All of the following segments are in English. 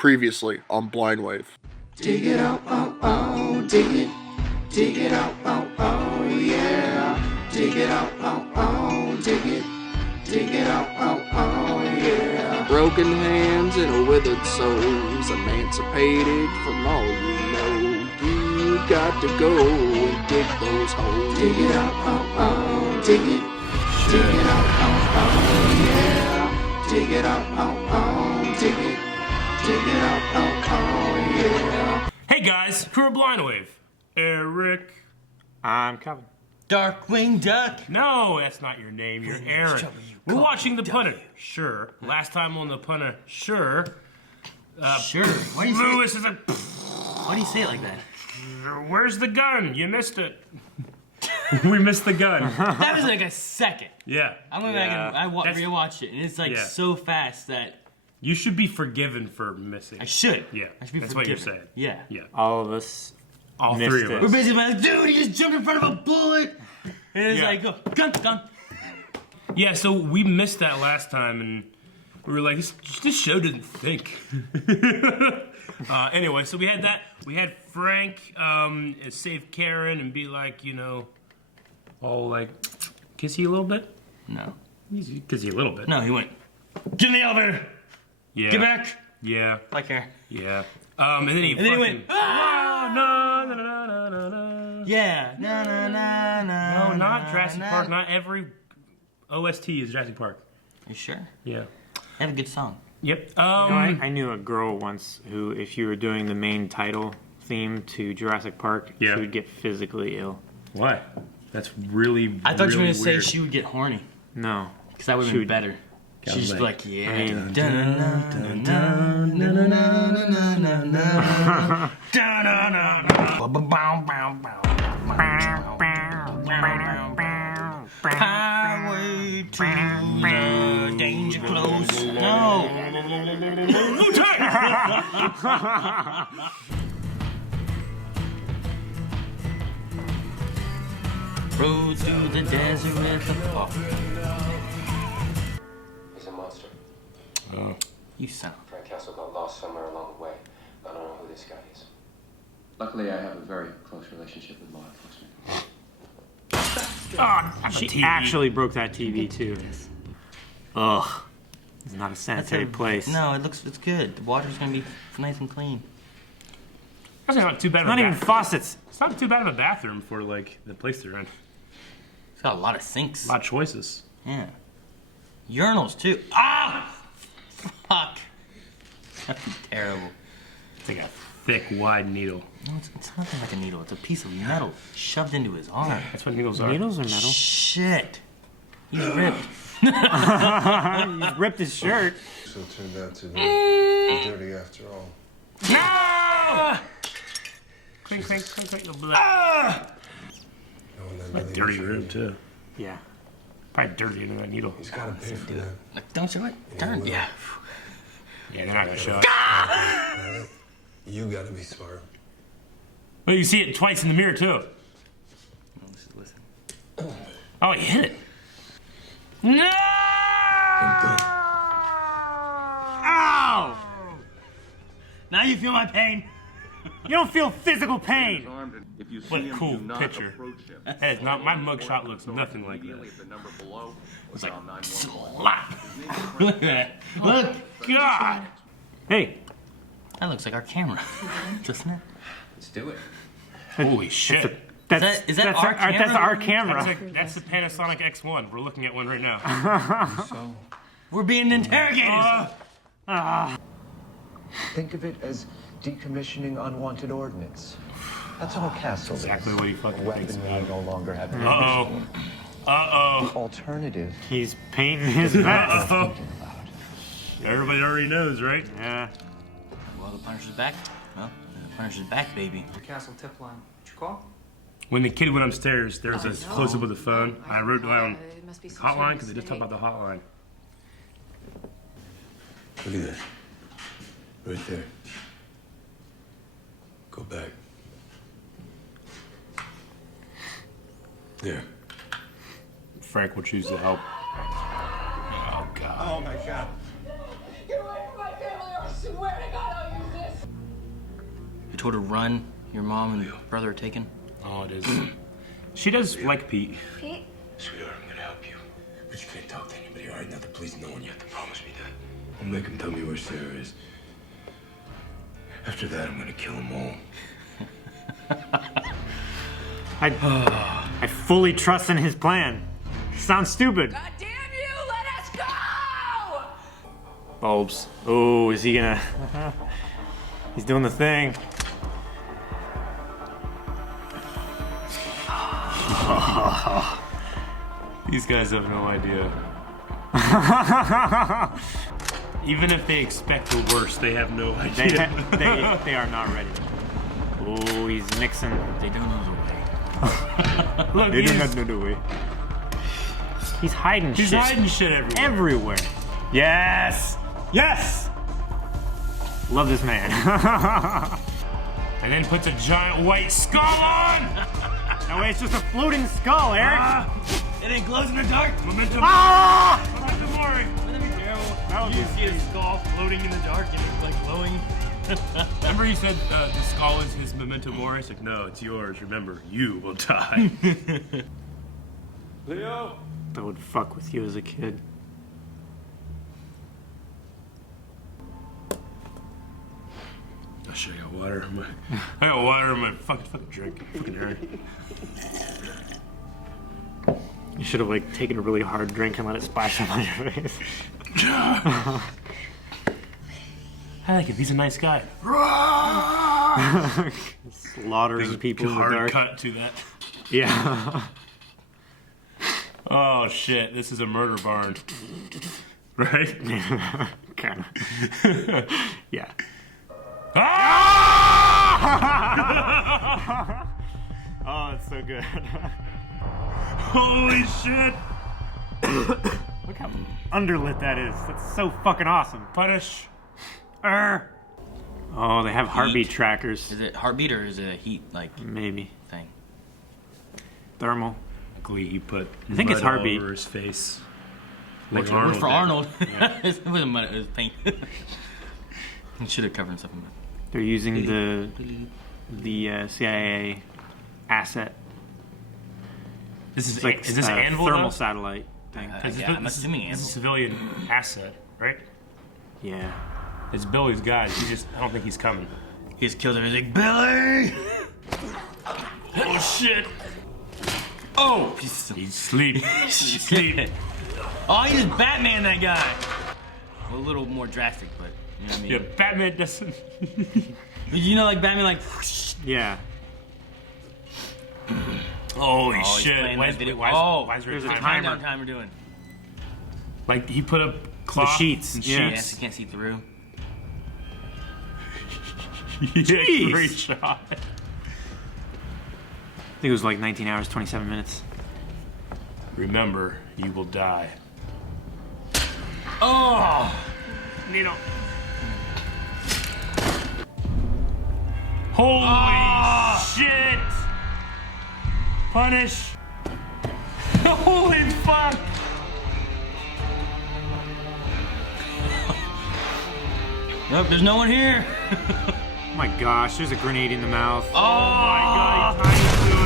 Previously on Blind Wave. Dig it out, oh, oh, dig it. Dig it out, oh, oh, yeah. Dig it out, oh, oh, dig it. Dig it out, oh, oh, yeah. Broken hands and withered souls, emancipated from all you know. You got to go and dig those holes. Dig it out, oh, oh, dig it. Dig it out, oh, oh, yeah. Dig it out, oh, oh, dig it. Dig it out, oh, oh, yeah. Hey guys, crew of Blind Wave. Eric. I'm Kevin. Darkwing Duck. No, that's not your name. You're Aaron. We're watching The Punter. Sure. Last time on The Punter. Sure. Sure. Why do you say Lewis is a. Why do you say it like that? Where's the gun? You missed it. We missed the gun. That was like a second. Yeah. I went back and rewatched it, and it's like so fast that You should be forgiven for missing. I should. Yeah. I should be That's forgiven. what you're saying. Yeah. Yeah. All of us. All missed three of it. us. We're basically like, dude, he just jumped in front of a bullet, and it's Yeah. like, oh, gun. Yeah, so we missed that last time, and we were like, this show didn't think. Anyway, so we had that. We had Frank save Karen and be like, you know, all like, kissy a little bit? No. Kissy a little bit. No, he went, get in the elevator. Yeah. Get back. Yeah. Like her. Yeah. And then he went, ah! No, no, no, no, no, no. Yeah. No, No, not Jurassic Park. Not every OST is Jurassic Park. You sure? Yeah. They have a good song. Yep. I knew a girl once who, if you were doing the main title theme to Jurassic Park, Yeah. she would get physically ill. Why? That's really, I thought you were really going to say weird. she would get horny, No. because that would have She been would- better. She'd just be like, yeah. Highway to the danger close. No. Road through the desert at the park. He's a monster. You sound. Frank Castle got lost somewhere along the way. I don't know who this guy is. Luckily, I have a very close relationship with law enforcement. She actually broke that TV too. Ugh. It's not a sanitary place. No, it's good. The water's gonna be nice and clean. That's not too bad. Not even faucets. It's not too bad of a bathroom for like the place they're in. It's got a lot of sinks. A lot of choices. Yeah. Urinals too. Ah! Fuck. That'd be terrible. It's like a thick, wide needle. No, it's nothing like a needle. It's a piece of metal shoved into his arm. That's what needles are. Needles are metal. Shit. He's ripped. He ripped his shirt. So it turned out to be dirty after all. No! Clink, clink, clink, clink. Knowing that really Dirty is room you, too. Yeah. Probably dirty into that needle. He's gotta pay for that. Like, don't show it. Turn. Yeah. Yeah, they're not gonna show it. Right? You gotta be smart. Well, you see it twice in the mirror too. Listen. Oh, he hit it. No! Ow! Now you feel my pain. You don't feel physical pain. What a cool picture. That is not, my mugshot looks nothing like that. It's like slap. Look at that. Look. God! Hey. That looks like our camera, doesn't it? Let's do it. Holy shit. Is that our camera? That's our camera. That's the Panasonic X1. We're looking at one right now. We're being interrogated. Think of it as decommissioning unwanted ordnance. That's all Castle is. Exactly what he fucking thinks, Weapon man. may no longer have an Uh-oh. Uh-oh. alternative. He's painting his vest. Uh-oh. Everybody already knows, right? Yeah. Well, the Punisher's back. Well, the Punisher's back, baby. Your castle tip line. What'd you call? When the kid went upstairs, there was a close-up of the phone. I wrote down hotline because they just talked about the hotline. Look at that. Right there. Go back. There. Frank will choose to help. Oh, God. Oh, my God. Get away from my family or I swear to God I'll told her run. Your mom and brother are taken. Oh, it is. She does like Pete. Pete? Sweetheart, I'm gonna help you. But you can't talk to anybody, all right? Not to please no one. You have to promise me that. I'll make him tell me where Sarah is. After that, I'm gonna kill them all. I fully trust in his plan. Sounds stupid. God damn you! Let us go! Bulbs. Oh, is he gonna... He's doing the thing. These guys have no idea. Even if they expect the worst, they have no idea. They are not ready. Oh, he's mixing. They don't know the way. Look, They do not know the way. He's hiding shit. he's hiding shit everywhere. Everywhere. Yes! Yes! Love this man. And then puts a giant white skull on! No way, it's just a floating skull, Eric. It ain't glows in the dark. Momentum. Ah! Momentum Mori. Wouldn't that be terrible? That would You be see a skull floating in the dark and it's like glowing. Remember you said the skull is his memento mori? It's like, no, it's yours. Remember, you will die. Leo! That would fuck with you as a kid. Oh shit, I got water in my... I got water in my fucking drink. Fucking Harry. You should have like taken a really hard drink and let it splash on your face. I like him. He's a nice guy. Slaughtering people in the Hard dark. cut to that. Yeah. Oh shit, this is a murder barn. Right? Kinda. Yeah. Ah! Oh, it's so good. Holy shit! Look how underlit that is. That's so fucking awesome. Punish. Oh, they have heartbeat trackers. Is it heartbeat or is it a heat like Maybe. thing? Thermal. Luckily, he put I think it's mud all heartbeat. over his face. Like it worked for Arnold. It wasn't mud, it was paint. He should have covered himself in mud. They're using the CIA asset. This is It's like is this Anvil thermal though? satellite thing. Yeah, I'm assuming This is a Anvil. civilian asset, right? Yeah. It's Billy's guy. I don't think he's coming. He just killed him. He's like, Billy! Oh shit! Oh! He's asleep. He's asleep. Oh, he just Batman that guy. A little more drastic, but you know what I mean? Yeah, Batman doesn't. You know, like Batman, like. Yeah. Holy Oh, he's shit! playing Why that is video. why is there there's a a timer. timer? Timer doing. Like he put up cloth sheets, and yeah. Yes, you can't see through. Yeah, Jeez. great shot. I think it was like 19 hours, 27 minutes. Remember, you will die. Oh! Nino. Holy shit! Punish! Holy fuck! Nope, there's no one here. Oh my gosh, there's a grenade in the mouth. Oh my god, he timed to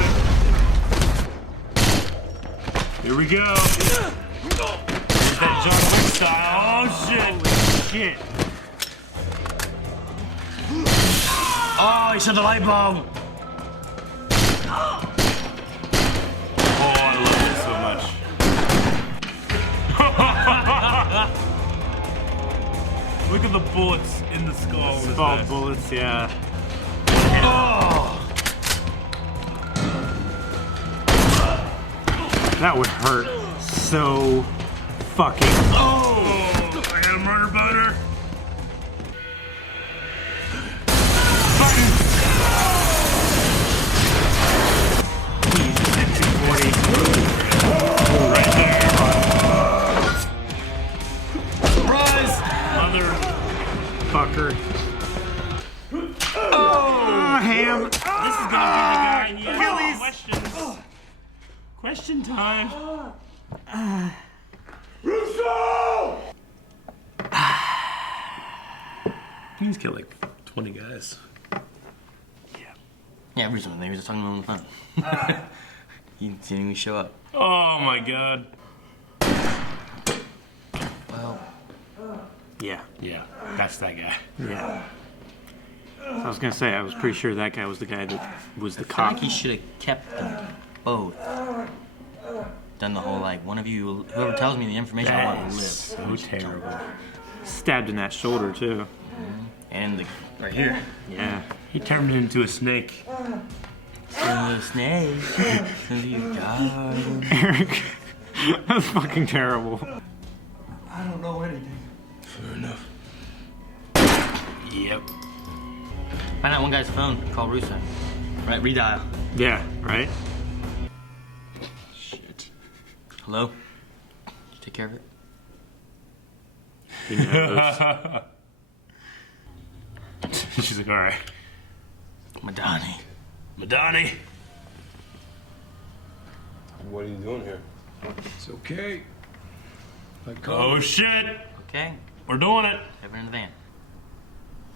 it. Here we go. There's that John Wick style. Oh shit! Shit. Oh, he shot the light bulb. Oh, I love this so much. Look at the bullets in the skull. This Ball mess. bullets, yeah. Oh! That would hurt so fucking. Oh! I got a murder boner. Rise! Motherfucker. Oh, ham. This is gonna be the guy he has questions. Question time. He's killed like 20 guys. Yeah, recently they were just talking to him on the phone. He didn't even show up. Oh my god. Well, Yeah. Yeah, that's that guy. Yeah. I was gonna say, I was pretty sure that guy was the guy that was the I feel cop. like he should have kept them both. Done the whole like, one of you, whoever tells me the information, I want to live. So terrible. Stabbed in that shoulder too. And the right here. Yeah. He turned into a snake. The snake. You got him. Eric, that's fucking terrible. I don't know anything. Fair enough. Yep. Find out one guy's phone. Call Russo. Right, redial. Yeah, right? Shit. Hello? You take care of it? He knows. She's like, alright. Madani. Madani. What are you doing here? It's okay. Oh shit. Okay. We're doing it. Have her in the van.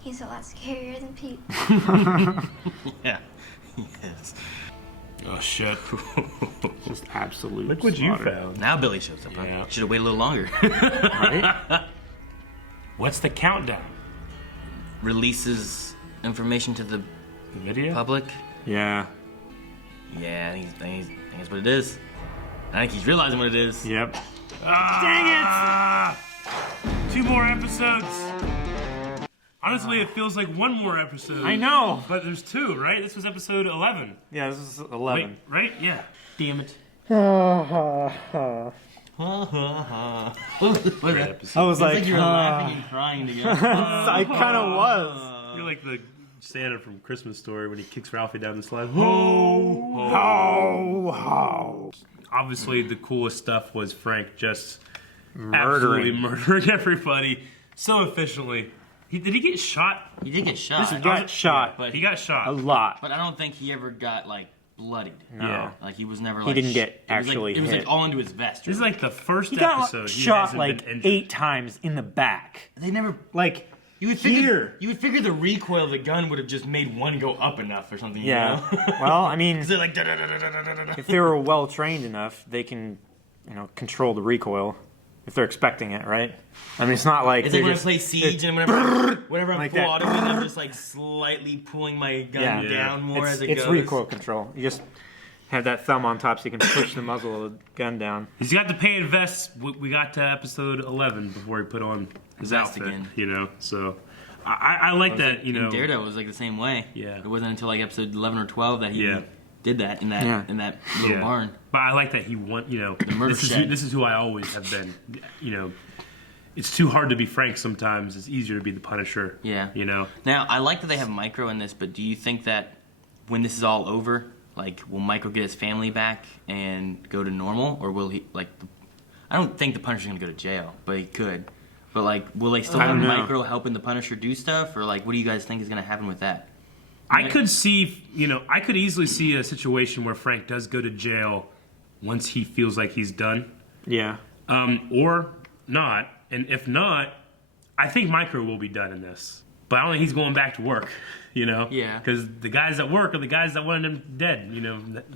He's a lot scarier than Pete. Yeah. Yes. Oh shit. Just absolute Look what you slaughter. found. Now Billy shows up. Yeah. Should have waited a little longer. Right? What's the countdown? Releases information to the The video? public. Yeah. Yeah, I think that's what it is. I think he's realizing what it is. Yep. Dang it! 2 more episodes. Honestly, it feels like 1 more episode. I know. But there's 2, right? This was episode 11. Yeah, this is Wait, 11. right? Yeah. Damn it. Great episode. I was like, you were laughing and crying together. I kind of was. You're like the Santa from Christmas Story when he kicks Ralphie down the slide. Ho, ho. Ho, ho. Obviously, the coolest stuff was Frank just Murdering. absolutely murdering everybody so efficiently. Did he get shot? He did get shot. He got shot but He got shot. a lot. But I don't think he ever got like bloodied. No. Yeah. Like he was never. He Like, didn't get it was actually Like, it was hit. like all into his vest. This is like the first He got episode. He shot hasn't like been injured. 8 times in the back. They never. Like, You would figure. here. You would figure the recoil of the gun would have just made one go up enough or something. Yeah. You know? Well, I mean, 'Cause they're like. Da-da-da-da-da-da-da. if they were well trained enough, they can, control the recoil if they're expecting it, right? I mean, it's not like It's they're like when I just play Siege and whenever I'm like full that. auto, I'm just like slightly pulling my gun Yeah. down more it's, as it it's goes. recoil control. You just have that thumb on top so you can push the muzzle of the gun down. He's got the painted vest. We got to episode 11 before he put on his Vest outfit. again. So I like that. And Daredevil was like the same way. Yeah. It wasn't until like episode 11 or 12 that he did that in that Yeah. in that little barn. But I like that he murder shed. this is who I always have been. It's too hard to be Frank sometimes. It's easier to be the Punisher. Yeah. You know. Now I like that they have Micro in this, but do you think that when this is all over, like, will Micro get his family back and go to normal, or will he like? I don't think the Punisher's gonna go to jail, but he could. But like, will they still I have don't know. Micro helping the Punisher do stuff, or like, what do you guys think is gonna happen with that? I could see, I could easily see a situation where Frank does go to jail once he feels like he's done, Yeah. or not. And if not, I think Micro will be done in this. But I don't think he's going back to work, Yeah. Because the guys that work are the guys that wanted him dead,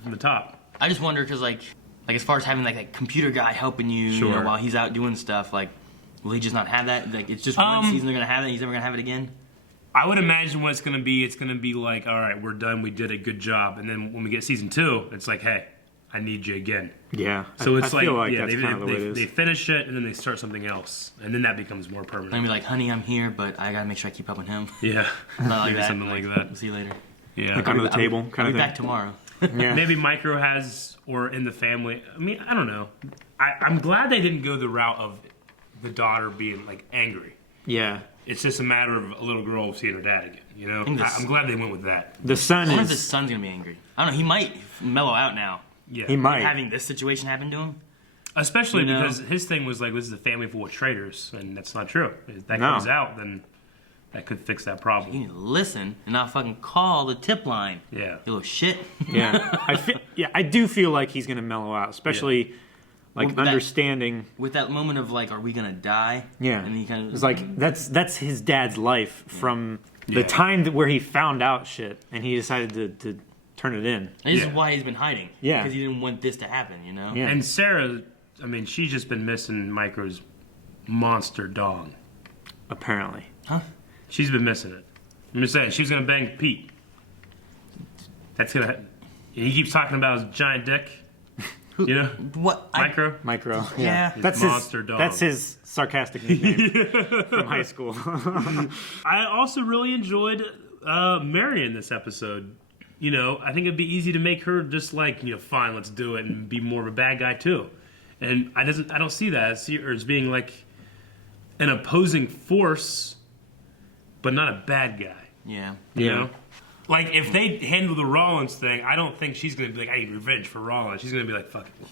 from the top. I just wonder because like as far as having like that computer guy helping you, Sure. while he's out doing stuff, like, will he just not have that? Like, it's just one season they're gonna have it, and he's never gonna have it again. I would imagine what it's going to be like, all right, we're done, we did a good job. And then when we get season 2, it's like, hey, I need you again. Yeah. So it's I feel like yeah, that's kind of the way it is. they finish it and then they start something else. And then that becomes more permanent. They're gonna be like, honey, I'm here, but I gotta make sure I keep helping him. Yeah. Not like Maybe that. something like that. We'll see you later. Yeah. Like under the table I'll kind be of thing. back tomorrow. Yeah. Maybe Micro has, or in the family. I mean, I don't know. I'm glad they didn't go the route of the daughter being, like, angry. Yeah. It's just a matter of a little girl seeing her dad again, think this- I'm glad they went with that. The son I wonder if the is. son's gonna be angry. I don't know. He might mellow out now. Yeah. He might. Having this situation happen to him. Especially You know? because his thing was like, this is a family full of traitors, and that's not true. If that No. comes out, then that could fix that You problem. need to listen and not fucking call the tip line. Yeah. You little shit. Yeah. I do feel like he's going to mellow out, especially like Well, that- understanding. With that moment of like, are we gonna die? Yeah. And he kind of It's like that's his dad's life from Yeah. the time where he found out shit and he decided to turn it in. And this is why he's been hiding. Yeah. Because he didn't want this to happen, you know? Yeah. And Sarah, I mean, she's just been missing Micro's monster dong. Apparently. Huh? She's been missing it. I'm just saying, she's gonna bang Pete. That's gonna. He keeps talking about his giant dick. You know, What? Micro. Micro. Yeah. That's monster his, dog. That's his sarcastic nickname from high school. I also really enjoyed Marion this episode. You know, I think it'd be easy to make her just like, you know, fine, let's do it, and be more of a bad guy too. And I don't see that. I see her as being like an opposing force, but not a bad guy. Yeah. You know? Like, if they handle the Rollins thing, I don't think she's going to be like, I need revenge for Rollins. She's going to be like, fuck it.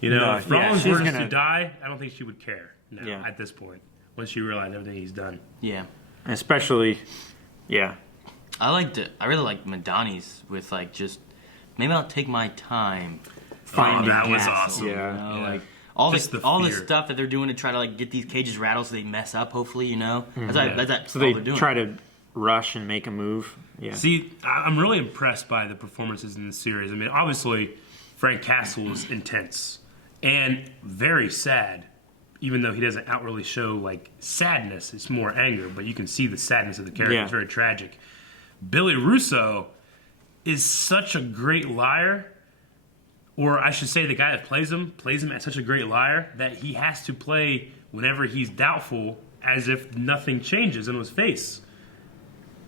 You know, No, if yeah, Rollins she's were gonna- to die, I don't think she would care now, at this point, once she realized everything he's done. Yeah. Especially, yeah. I really liked Madani's with, like, just, maybe I'll take my time. Oh, that was Castle, awesome. You Yeah. know? Yeah. Like, all Just the the fear. stuff that they're doing to try to, like, get these cages rattled so they mess up, hopefully, you know? That's So all they they're doing. try to rush and make a move. Yeah. See, I'm really impressed by the performances in the series. I mean, obviously, Frank Castle is intense and very sad, even though he doesn't outwardly show, like, sadness. It's more anger, but you can see the sadness of the character. Yeah. It's very tragic. Billy Russo is such a great liar, or I should say the guy that plays him as such a great liar that he has to play whenever he's doubtful as if nothing changes in his face.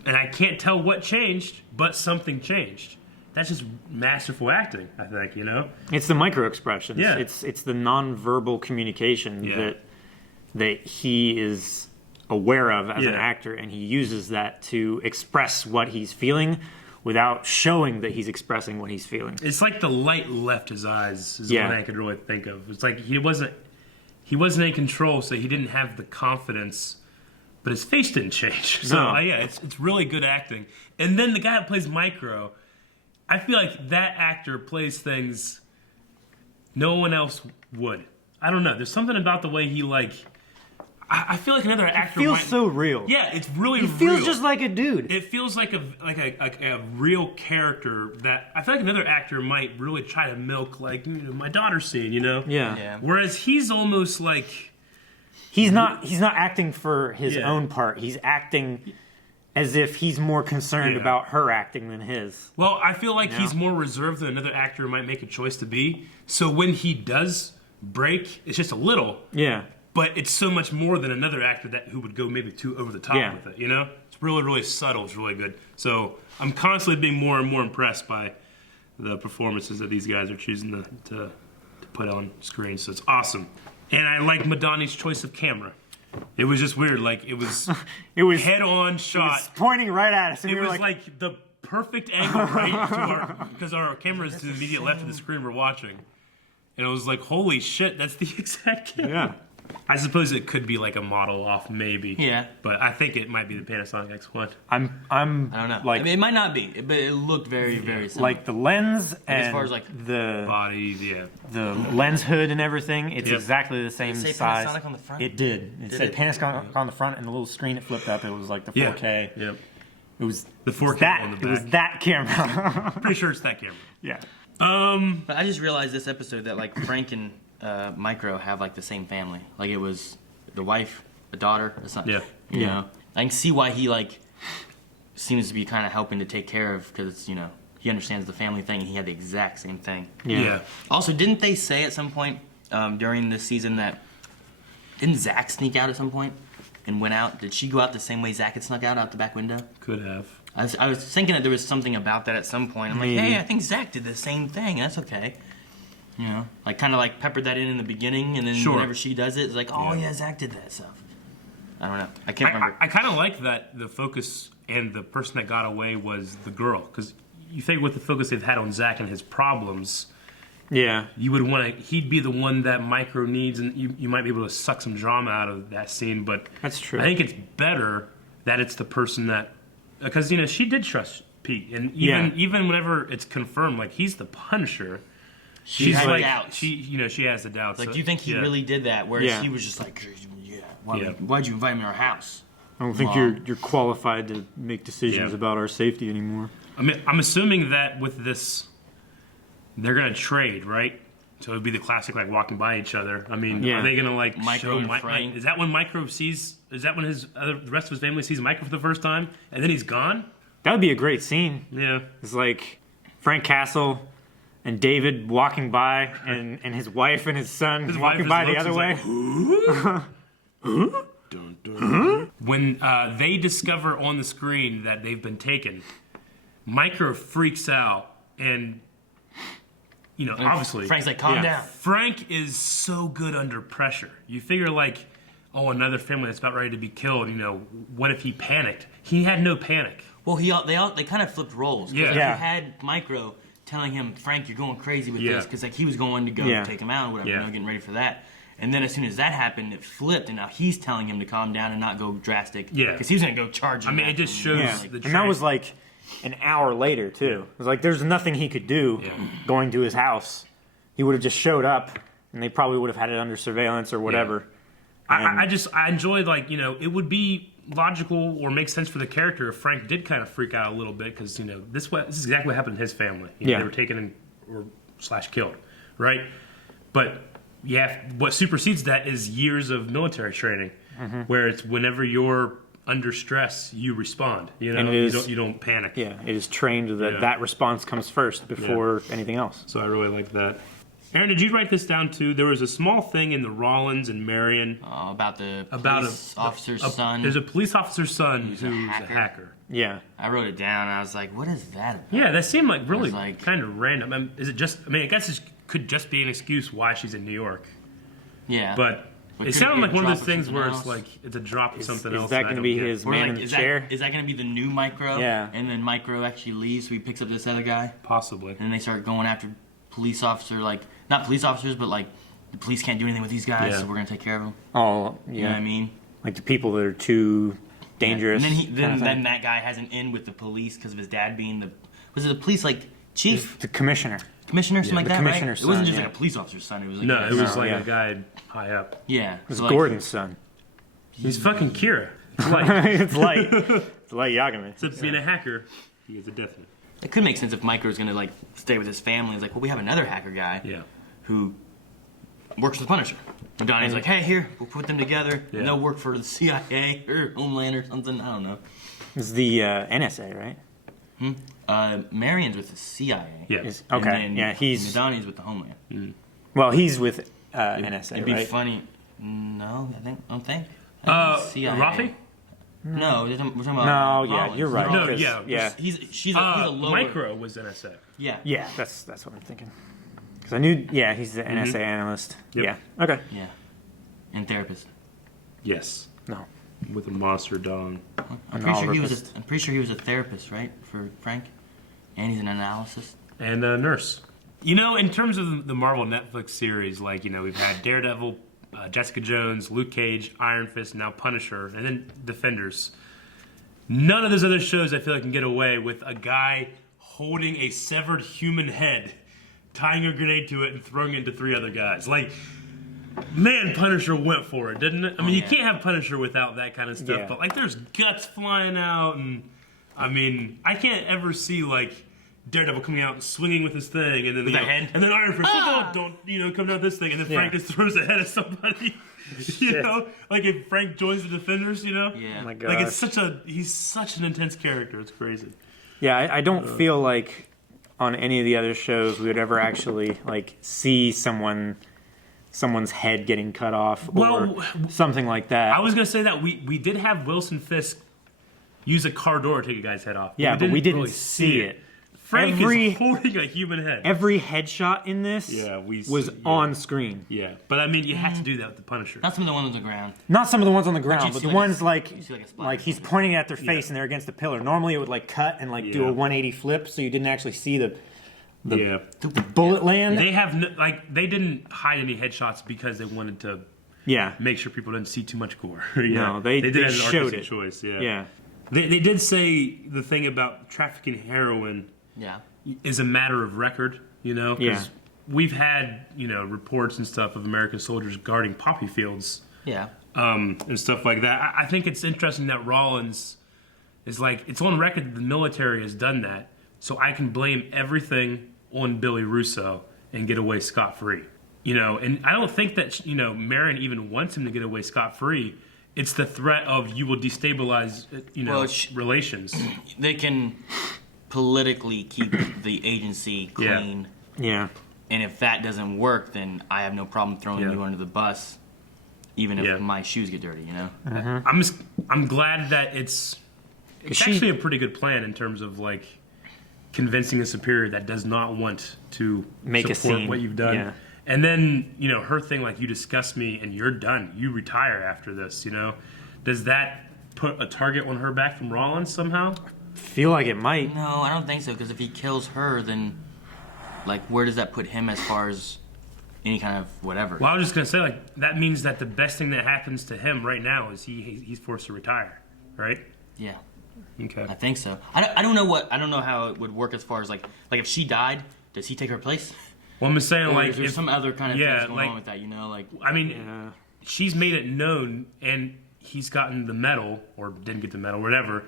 And I can't tell what changed, but something changed. That's just masterful acting, I think, you know? It's the micro expressions. Yeah. It's the nonverbal communication Yeah. that he is aware of as an Yeah. actor, and he uses that to express what he's feeling without showing that he's expressing what he's feeling. It's like the light left his eyes is Yeah. what I could really think of. It's like he wasn't in control, so he didn't have the confidence, but his face didn't change. So No. yeah, it's really good acting. And then the guy that plays Micro, I feel like that actor plays things no one else would. I don't know. There's something about the way he, like, I feel like another actor Feels might, so real. yeah, it's really He feels real. just like a dude. It feels like a real character that I feel like another actor might really try to milk, like, you know, my daughter's scene, you know? Yeah. Yeah. Whereas he's almost like, He's not acting for his Yeah. own part. He's acting as if he's more concerned Yeah. about her acting than his. well, I feel like Yeah. he's more reserved than another actor might make a choice to be. So when he does break, it's just a little, Yeah. but it's so much more than another actor who would go maybe too over the top Yeah. with it, you know? It's really, really subtle. It's really good. So I'm constantly being more and more impressed by the performances that these guys are choosing to put on screen. So it's awesome. And I like Madani's choice of camera. It was just weird. Like, it was It was head-on shot. It's pointing right at us, and It we were was like the perfect angle right to our, because our camera is to the immediate left of the screen we're watching. And it was like, holy shit, that's the exact camera. yeah. I suppose it could be like a model off, maybe. Yeah. But I think it might be the Panasonic X1. I'm I don't know. like I mean, it might not be, but it looked very, very similar. like the lens and as far as, like, the Bodies, yeah. lens hood and everything. It's Yep. exactly the same Did it say size. Panasonic on the front? It did. It said it? Panasonic on the front, and the little screen it flipped up. It was like the 4K. Yep. It was The 4K that. on the It was back. that camera. Pretty sure it's that camera. yeah. But I just realized this episode that, like, Frank and Micro have, like, the same family. Like, it was the wife, the daughter, a son. Yeah. You Yeah. know? I can see why he, like, seems to be kind of helping to take care of, because, you know, he understands the family thing, and he had the exact same thing. Yeah. Also, didn't they say at some point during this season that, didn't Zach sneak out at some point and went out? Did she go out the same way Zach had snuck out the back window? Could have. I was thinking that there was something about that at some point. I'm like, Maybe. hey, I think Zach did the same thing. That's okay. You know, like kind of like peppered that in the beginning, and then Sure. whenever she does it, it's like, oh yeah, Zach did that stuff. I don't know. I can't remember. I kind of like that the focus and the person that got away was the girl. Because you think with the focus they've had on Zach and his problems, Yeah. you would want to, he'd be the one that Micro needs, and you might be able to suck some drama out of that scene. But That's true. I think it's better that it's the person that, because, you know, she did trust Pete. And even whenever it's confirmed, like, he's the Punisher. She had like, doubts. she has the doubts. Like, So, do you think he yeah. really did that? Whereas Yeah. he was just like, yeah, Yeah. why'd you invite me to our house? I don't think you're qualified to make decisions about our safety anymore. I mean, I'm assuming that with this, they're gonna trade, right? So it'd be the classic, like, walking by each other. I mean, are they gonna, like, Micro and Frank? Frank? Is that when Micro sees? Is that when the rest of his family sees Micro for the first time, and then he's gone? That would be a great scene. Yeah. It's like Frank Castle and David walking by, and his wife and his son walking by the other way. When they discover on the screen that they've been taken, Micro freaks out, and obviously Frank's like, calm down. Frank is so good under pressure. You figure, like, another family that's about ready to be killed. What if he panicked? He had no panic. Well, they kind of flipped roles. Yeah. He had Micro telling him, Frank, you're going crazy with this, because he was going to go take him out or whatever, getting ready for that. And then as soon as that happened, it flipped, and now he's telling him to calm down and not go drastic. Yeah. Because he was going to go charging. I mean, it just shows the and that was like an hour later, too. It was like there's nothing he could do going to his house. He would have just showed up, and they probably would have had it under surveillance or whatever. I enjoyed, like, it would be logical or make sense for the character if Frank did kind of freak out a little bit, because, this is exactly what happened to his family. They were taken or /killed, right? But what supersedes that is years of military training, where it's whenever you're under stress, you respond. And you don't panic. Yeah, it is trained that response comes first before anything else. So I really liked that. Aaron, did you write this down too? There was a small thing in the Rollins and Marion about the police officer's son. There's a police officer's son who's a hacker. Yeah, I wrote it down. And I was like, "What is that about?" Yeah, that seemed like really kind of random. Is it just? I mean, I guess it could just be an excuse why she's in New York. Yeah, but it sounded like one of those things where it's like it's a drop of something else. Is that going to be his man in the chair? Is that going to be the new Micro? Yeah, and then Micro actually leaves, so he picks up this other guy. Possibly. And then they start going after police officer, like not police officers, but like the police can't do anything with these guys, so we're going to take care of them. Oh, yeah. You know what I mean? Like the people that are too dangerous. And then that guy has an in with the police because of his dad being the police, like, chief? The commissioner. Commissioner, something like that, right? Commissioner's It wasn't just son, like a police officer's son. It was like a guy high up. Yeah. It was Gordon's son. He's fucking Kira. It's light. It's light Yagami. Except being a hacker, he is a definite. It could make sense if Micro's going to, like, stay with his family. It's like, well, we have another hacker guy who works with Punisher. And Donnie's like, hey, here, we'll put them together, and they'll work for the CIA or Homeland or something. I don't know. It's the NSA, right? Marion's with the CIA. Yeah. And then he's... Donnie's with the Homeland. Well, he's with NSA, It'd be funny. No, I don't think. CIA. Rafi? No, we're talking about Rollins. You're right. No, He's a lower... Micro was NSA. Yeah. Yeah, that's what I'm thinking. Because I knew, he's the NSA analyst. Yep. Yeah, okay. Yeah. And therapist. Yes. No. With a monster dong. I'm pretty sure he was a therapist, right, for Frank? And he's an analyst. And a nurse. In terms of the Marvel Netflix series, like, we've had Daredevil, Jessica Jones, Luke Cage, Iron Fist, now Punisher, and then Defenders. None of those other shows I feel like can get away with a guy holding a severed human head, tying a grenade to it, and throwing it into 3 other guys. Like, man, Punisher went for it, didn't it? I mean, you can't have Punisher without that kind of stuff, but, like, there's guts flying out, and, I mean, I can't ever see, like, Daredevil coming out and swinging with his thing, and then with the head, and then Iron Fist, don't come down this thing, and then Frank just throws the head at somebody. Like if Frank joins the Defenders, Yeah. Oh my God. Like he's such an intense character. It's crazy. Yeah, I don't feel like on any of the other shows we would ever actually like see someone's head getting cut off or something like that. I was gonna say that we did have Wilson Fisk use a car door to take a guy's head off. Yeah, but we didn't really see it. Frank is holding a human head. Every headshot in this was on screen. Yeah, but I mean, you had to do that with the Punisher. Not some of the ones on the ground. Not some of the ones on the ground, but the ones like like he's pointing at their face and they're against the pillar. Normally it would like cut and like do a 180 flip, so you didn't actually see the bullet land. They have they didn't hide any headshots because they wanted to make sure people didn't see too much gore. No, they did have an showed artistic it. Choice. Yeah. They did say the thing about trafficking heroin is a matter of record, because we've had, reports and stuff of American soldiers guarding poppy fields and stuff like that. I think it's interesting that Rollins is like, it's on record that the military has done that, so I can blame everything on Billy Russo and get away scot-free. You know, and I don't think that, you know, Marion even wants him to get away scot-free. It's the threat of you will destabilize, you know, relations. They can politically keep the agency clean. Yeah. And if that doesn't work, then I have no problem throwing you under the bus, even if my shoes get dirty, you know? I'm glad that it's actually a pretty good plan in terms of, like, convincing a superior that does not want to make a support scene. What you've done. Yeah. And then, you know, her thing, like, you disgust me and you're done. You retire after this, you know? Does that put a target on her back from Rollins somehow? Feel like it might. No, I don't think so, because if he kills her, then, like, where does that put him as far as any kind of whatever? Well, I was just going to say, like, that means that the best thing that happens to him right now is he's forced to retire, right? Yeah. Okay. I think so. I don't know how it would work as far as, like if she died, does he take her place? Well, I'm just saying, or like, is there some other kind of things going like, on with that, you know? Like, I mean, she's made it known, and he's gotten the medal, or didn't get the medal, whatever,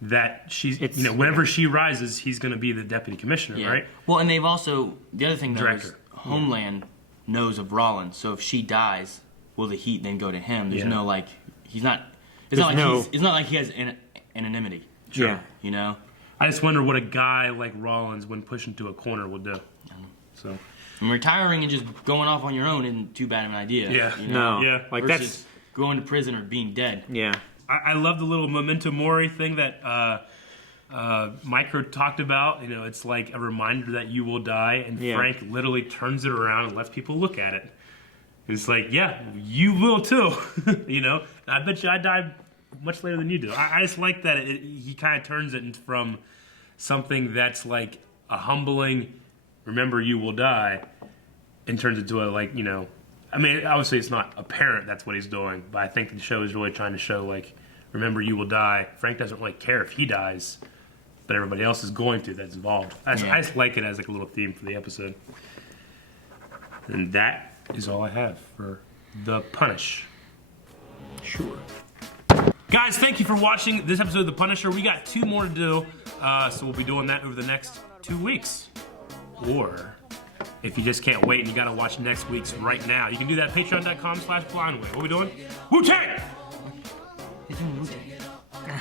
that she's, you know, whenever she rises, he's going to be the deputy commissioner, right? Well, and they've also, the other thing, though, is Homeland knows of Rollins, so if she dies, will the heat then go to him? There's no, like, he's not, it's not like he has anonymity. Sure. Yeah. You know? I just wonder what a guy like Rollins, when pushed into a corner, will do. So, and retiring and just going off on your own isn't too bad of an idea. Yeah. You know? No. Yeah. Like, versus that's going to prison or being dead. Yeah. I love the little memento mori thing that Micro talked about. You know, it's like a reminder that you will die, and Frank literally turns it around and lets people look at it. It's like, yeah, you will too. You know, I bet you I died much later than you do. I just like that he kind of turns it from something that's like a humbling, remember you will die, and turns it to a, like, you know, I mean, obviously it's not apparent that's what he's doing, but I think the show is really trying to show, like, remember you will die. Frank doesn't really care if he dies, but everybody else is going to that's involved. I just like it as like a little theme for the episode. And that is all I have for The Punish. Sure. Guys, thank you for watching this episode of The Punisher. We got 2 more to do, so we'll be doing that over the next 2 weeks. Or if you just can't wait and you gotta watch next week's right now, you can do that at patreon.com/blindway. What are we doing? Wu-Tang! He's doing Wu-Tang.